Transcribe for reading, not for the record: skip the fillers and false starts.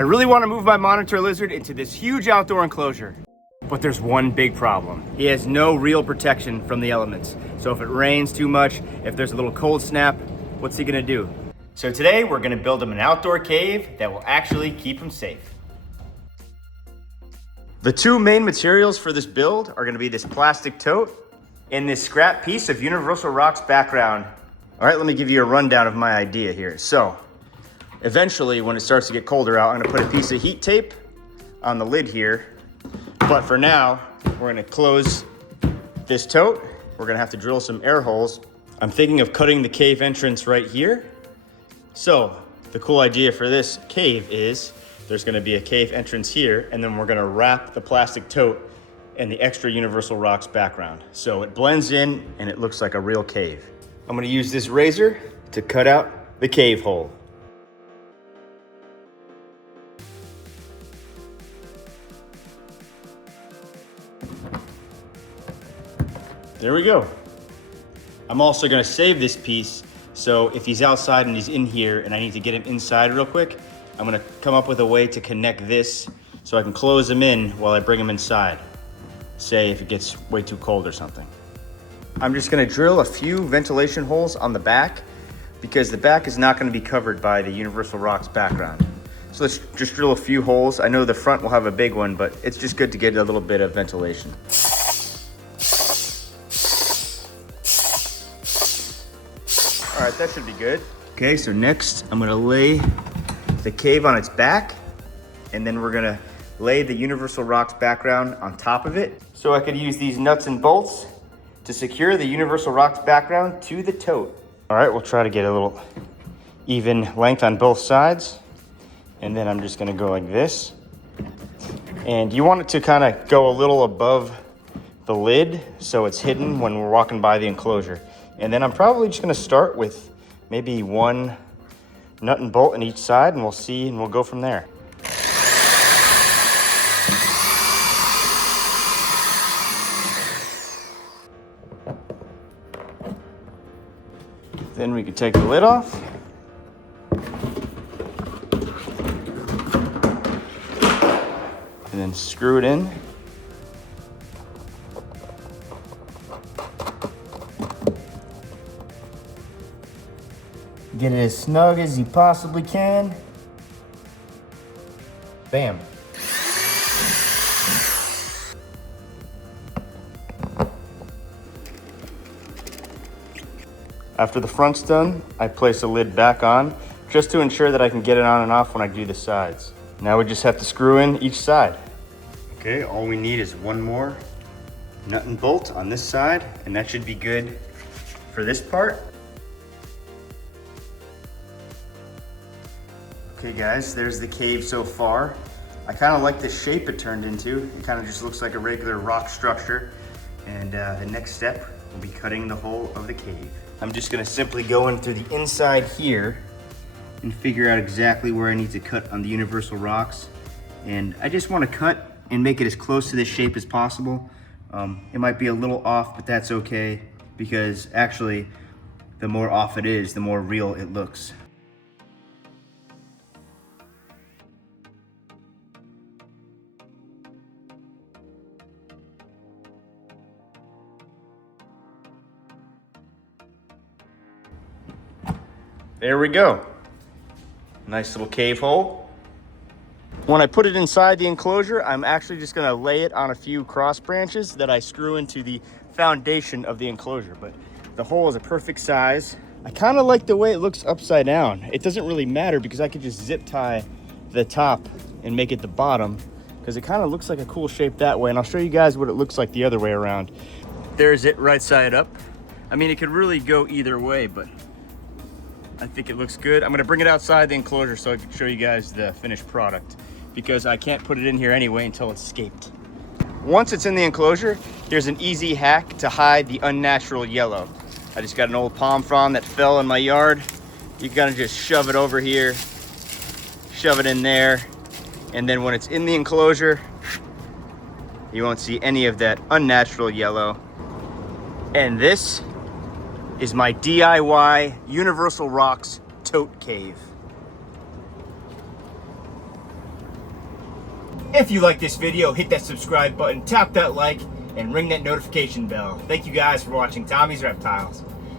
I really want to move my monitor lizard into this huge outdoor enclosure. But there's one big problem. He has no real protection from the elements. So if it rains too much, if there's a little cold snap, what's he gonna do? So today we're gonna build him an outdoor cave that will actually keep him safe. The two main materials for this build are gonna be this plastic tote and this scrap piece of Universal Rock's background. All right, let me give you a rundown of my idea here. So eventually when it starts to get colder out, I'm gonna put a piece of heat tape on the lid here. But for now, we're gonna close this tote. We're gonna have to drill some air holes. I'm thinking of cutting the cave entrance right here. So the cool idea for this cave is there's gonna be a cave entrance here, and then we're gonna wrap the plastic tote in the extra Universal Rock's background. So it blends in and it looks like a real cave. I'm gonna use this razor to cut out the cave hole. There we go. I'm also gonna save this piece, so if he's outside and he's in here and I need to get him inside real quick, I'm gonna come up with a way to connect this so I can close him in while I bring him inside. Say if it gets way too cold or something. I'm just gonna drill a few ventilation holes on the back because the back is not gonna be covered by the Universal Rock's background. So let's just drill a few holes. I know the front will have a big one, but it's just good to get a little bit of ventilation. All right, that should be good. Okay, so next I'm gonna lay the cave on its back, and then we're gonna lay the Universal Rock's background on top of it. So I could use these nuts and bolts to secure the Universal Rock's background to the tote. All right, we'll try to get a little even length on both sides. And then I'm just gonna go like this. And you want it to kind of go a little above the lid so it's hidden when we're walking by the enclosure. And then I'm probably just gonna start with maybe one nut and bolt in each side, and we'll see, and we'll go from there. Then we can take the lid off. And then screw it in. Get it as snug as you possibly can. Bam. After the front's done, I place the lid back on just to ensure that I can get it on and off when I do the sides. Now we just have to screw in each side. Okay, all we need is one more nut and bolt on this side, and that should be good for this part. Okay guys, there's the cave so far. I kind of like the shape it turned into. It kind of just looks like a regular rock structure. And the next step will be cutting the hole of the cave. I'm just gonna simply go in through the inside here and figure out exactly where I need to cut on the Universal Rocks. And I just want to cut and make it as close to this shape as possible. It might be a little off, but that's okay, because actually the more off it is, the more real it looks. There we go. Nice little cave hole. When I put it inside the enclosure, I'm actually just gonna lay it on a few cross branches that I screw into the foundation of the enclosure, but the hole is a perfect size. I kind of like the way it looks upside down. It doesn't really matter because I could just zip tie the top and make it the bottom, because it kind of looks like a cool shape that way, and I'll show you guys what it looks like the other way around. There's it right side up. I mean, it could really go either way, but I think it looks good. I'm gonna bring it outside the enclosure so I can show you guys the finished product, because I can't put it in here anyway until it's scaped. Once it's in the enclosure, there's an easy hack to hide the unnatural yellow. I just got an old palm frond that fell in my yard. You gotta just shove it over here, shove it in there, and then when it's in the enclosure, you won't see any of that unnatural yellow. And this is my DIY Universal Rock's tote cave. If you like this video, hit that subscribe button, tap that like, and ring that notification bell. Thank you guys for watching Tommy's Reptiles.